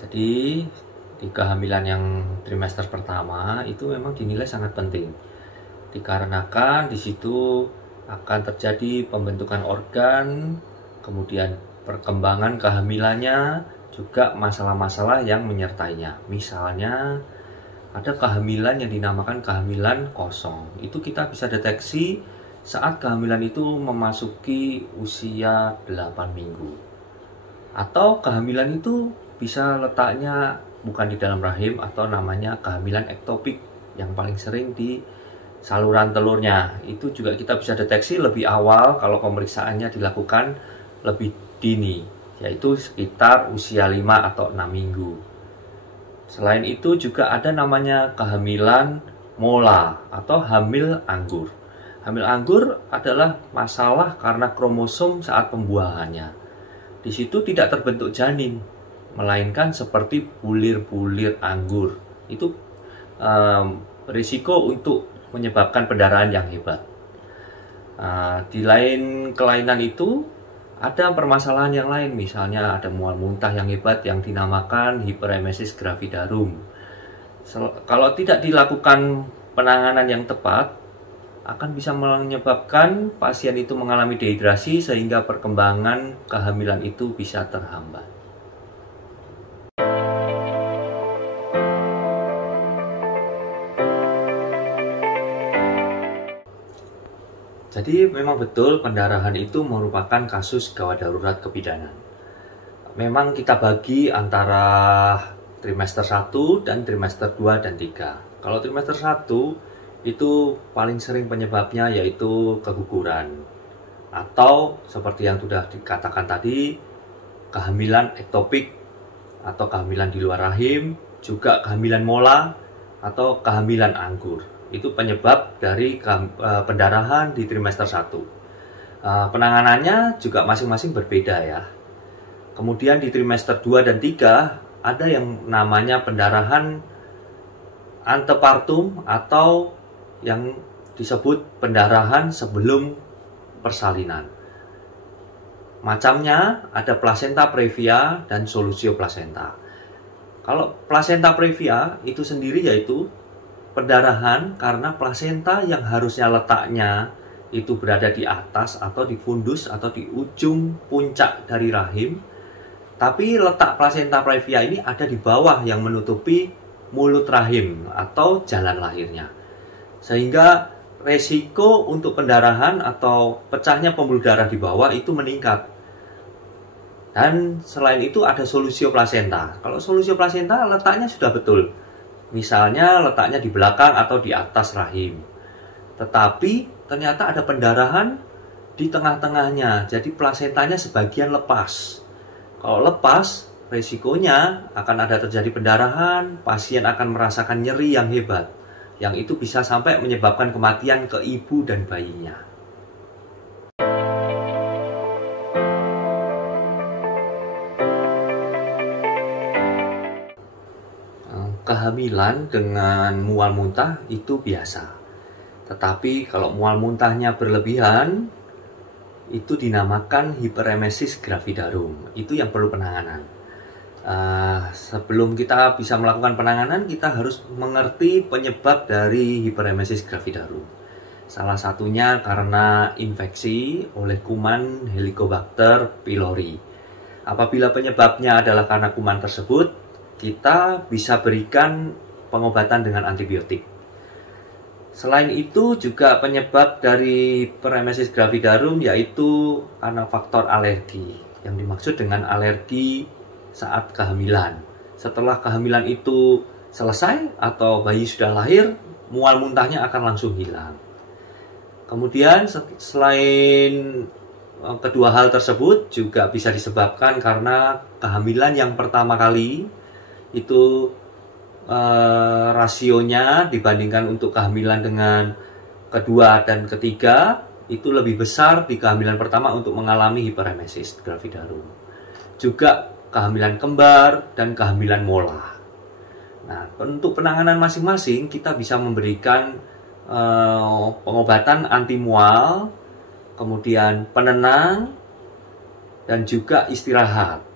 Jadi di kehamilan yang trimester pertama itu memang dinilai sangat penting, dikarenakan di situ akan terjadi pembentukan organ, kemudian perkembangan kehamilannya, juga masalah-masalah yang menyertainya. Misalnya ada kehamilan yang dinamakan kehamilan kosong. Itu kita bisa deteksi saat kehamilan itu memasuki usia 8 minggu. Atau kehamilan itu bisa letaknya bukan di dalam rahim atau namanya kehamilan ektopik yang paling sering di saluran telurnya. Itu juga kita bisa deteksi lebih awal kalau pemeriksaannya dilakukan lebih dini, yaitu sekitar usia 5 atau 6 minggu. Selain itu juga ada namanya kehamilan mola atau hamil anggur. Hamil anggur adalah masalah karena kromosom saat pembuahannya. Di situ tidak terbentuk janin, melainkan seperti bulir-bulir anggur. Itu risiko untuk menyebabkan pendarahan yang hebat. Di lain kelainan itu, ada permasalahan yang lain, misalnya ada mual muntah yang hebat yang dinamakan hiperemesis gravidarum. Kalau tidak dilakukan penanganan yang tepat, akan bisa menyebabkan pasien itu mengalami dehidrasi sehingga perkembangan kehamilan itu bisa terhambat. Jadi memang betul pendarahan itu merupakan kasus gawat darurat kebidanan. Memang kita bagi antara trimester 1 dan trimester 2 dan 3. Kalau trimester 1 itu paling sering penyebabnya yaitu keguguran. Atau seperti yang sudah dikatakan tadi, kehamilan ektopik atau kehamilan di luar rahim, juga kehamilan mola atau kehamilan anggur. Itu penyebab dari pendarahan di trimester 1. Penanganannya juga masing-masing berbeda ya. Kemudian di trimester 2 dan 3 ada yang namanya pendarahan antepartum atau yang disebut pendarahan sebelum persalinan. Macamnya ada placenta previa dan solusio placenta. Kalau placenta previa itu sendiri yaitu pendarahan karena plasenta yang harusnya letaknya itu berada di atas atau di fundus atau di ujung puncak dari rahim, tapi letak plasenta previa ini ada di bawah yang menutupi mulut rahim atau jalan lahirnya. Sehingga resiko untuk pendarahan atau pecahnya pembuluh darah di bawah itu meningkat. Dan selain itu ada solusio placenta. Kalau solusio placenta letaknya sudah betul. Misalnya letaknya di belakang atau di atas rahim. Tetapi ternyata ada pendarahan di tengah-tengahnya. Jadi plasentanya sebagian lepas. Kalau lepas, resikonya akan ada terjadi pendarahan, pasien akan merasakan nyeri yang hebat. Yang itu bisa sampai menyebabkan kematian ke ibu dan bayinya. Kehamilan dengan mual muntah itu biasa. Tetapi kalau mual muntahnya berlebihan, itu dinamakan hiperemesis gravidarum. Itu yang perlu penanganan. Sebelum kita bisa melakukan penanganan, kita harus mengerti penyebab dari hiperemesis gravidarum. Salah satunya karena infeksi oleh kuman Helicobacter pylori. Apabila penyebabnya adalah karena kuman tersebut, kita bisa berikan pengobatan dengan antibiotik. Selain itu juga penyebab dari hiperemesis gravidarum yaitu karena faktor alergi. Yang dimaksud dengan alergi saat kehamilan. Setelah kehamilan itu selesai atau bayi sudah lahir, mual muntahnya akan langsung hilang. Kemudian selain kedua hal tersebut juga bisa disebabkan karena kehamilan yang pertama kali itu rasionya dibandingkan untuk kehamilan dengan kedua dan ketiga itu lebih besar di kehamilan pertama untuk mengalami hiperemesis gravidarum. Juga kehamilan kembar dan kehamilan mola. Nah, untuk penanganan masing-masing kita bisa memberikan pengobatan anti mual, kemudian penenang dan juga istirahat.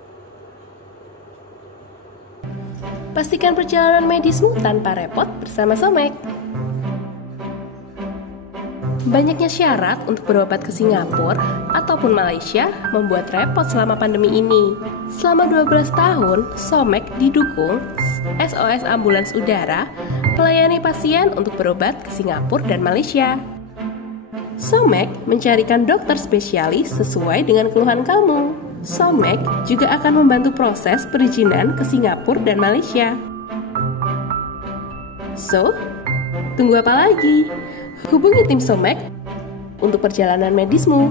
Pastikan perjalanan medismu tanpa repot bersama Somek. Banyaknya syarat untuk berobat ke Singapura ataupun Malaysia membuat repot selama pandemi ini. Selama 12 tahun, Somek didukung SOS Ambulans Udara melayani pasien untuk berobat ke Singapura dan Malaysia. Somek mencarikan dokter spesialis sesuai dengan keluhan kamu. Somek juga akan membantu proses perizinan ke Singapura dan Malaysia. So, tunggu apa lagi? Hubungi tim Somek untuk perjalanan medismu.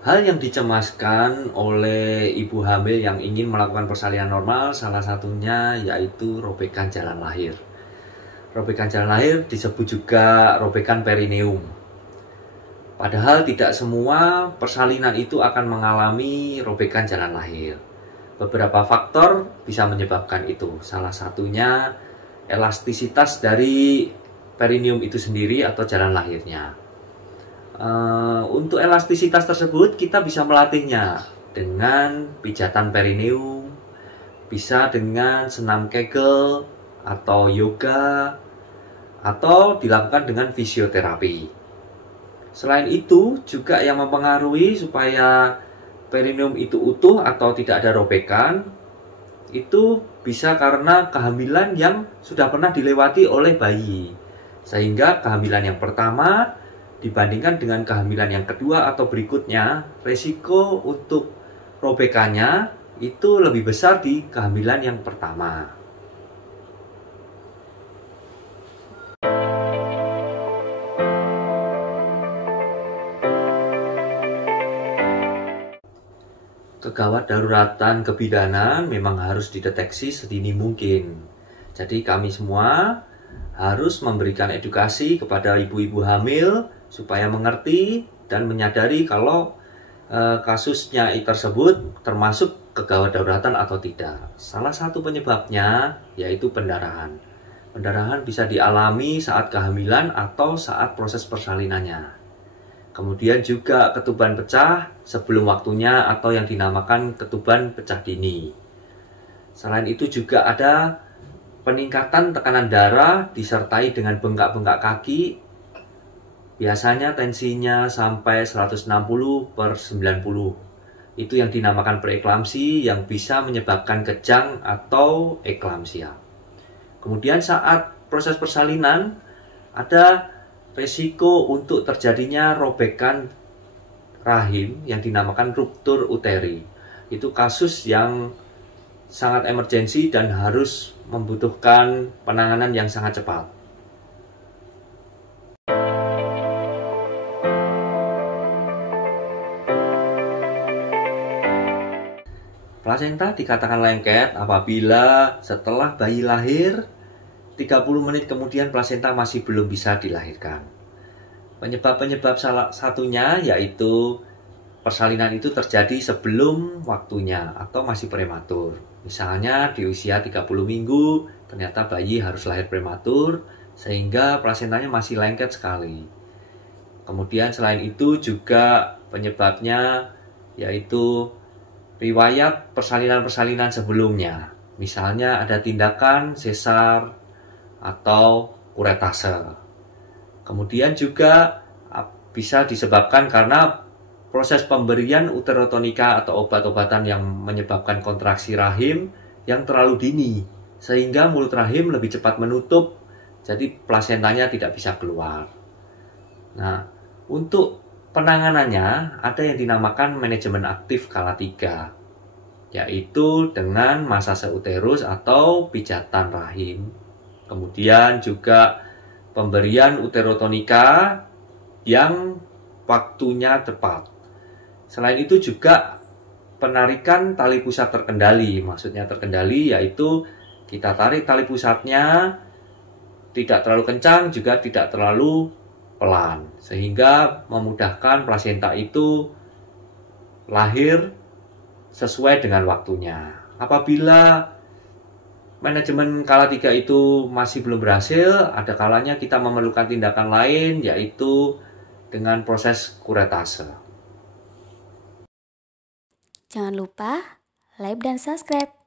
Hal yang dicemaskan oleh ibu hamil yang ingin melakukan persalinan normal salah satunya yaitu robekan jalan lahir. Robekan jalan lahir disebut juga robekan perineum. Padahal tidak semua persalinan itu akan mengalami robekan jalan lahir. Beberapa faktor bisa menyebabkan itu. Salah satunya elastisitas dari perineum itu sendiri atau jalan lahirnya. Untuk elastisitas tersebut kita bisa melatihnya dengan pijatan perineum, bisa dengan senam Kegel atau yoga, atau dilakukan dengan fisioterapi. Selain itu juga yang mempengaruhi supaya perineum itu utuh atau tidak ada robekan itu bisa karena kehamilan yang sudah pernah dilewati oleh bayi, sehingga kehamilan yang pertama dibandingkan dengan kehamilan yang kedua atau berikutnya, resiko untuk robekannya itu lebih besar di kehamilan yang pertama. Kegawat daruratan kebidanan memang harus dideteksi sedini mungkin. Jadi kami semua harus memberikan edukasi kepada ibu-ibu hamil supaya mengerti dan menyadari kalau kasusnya tersebut termasuk kegawat daruratan atau tidak. Salah satu penyebabnya yaitu pendarahan. Pendarahan bisa dialami saat kehamilan atau saat proses persalinannya. Kemudian juga ketuban pecah sebelum waktunya atau yang dinamakan ketuban pecah dini. Selain itu juga ada peningkatan tekanan darah disertai dengan bengkak-bengkak kaki. Biasanya tensinya sampai 160/90. Itu yang dinamakan preeklamsi yang bisa menyebabkan kejang atau eklamsia. Kemudian saat proses persalinan ada resiko untuk terjadinya robekan rahim yang dinamakan ruptur uteri. Itu kasus yang sangat emergensi dan harus membutuhkan penanganan yang sangat cepat. Plasenta dikatakan lengket apabila setelah bayi lahir 30 menit kemudian plasenta masih belum bisa dilahirkan. Penyebab-penyebab salah satunya yaitu persalinan itu terjadi sebelum waktunya atau masih prematur. Misalnya di usia 30 minggu ternyata bayi harus lahir prematur sehingga plasentanya masih lengket sekali. Kemudian selain itu juga penyebabnya yaitu riwayat persalinan-persalinan sebelumnya. Misalnya ada tindakan sesar atau kuretase. Kemudian juga bisa disebabkan karena proses pemberian uterotonika atau obat-obatan yang menyebabkan kontraksi rahim yang terlalu dini, sehingga mulut rahim lebih cepat menutup, jadi plasentanya tidak bisa keluar. Nah, untuk penanganannya ada yang dinamakan manajemen aktif skala 3, yaitu dengan masase uterus atau pijatan rahim. Kemudian juga pemberian uterotonika yang waktunya tepat. Selain itu juga penarikan tali pusat terkendali. Maksudnya terkendali yaitu kita tarik tali pusatnya tidak terlalu kencang juga tidak terlalu pelan. Sehingga memudahkan plasenta itu lahir sesuai dengan waktunya. Apabila manajemen kala 3 itu masih belum berhasil, ada kalanya kita memerlukan tindakan lain, yaitu dengan proses kuretase. Jangan lupa like dan subscribe.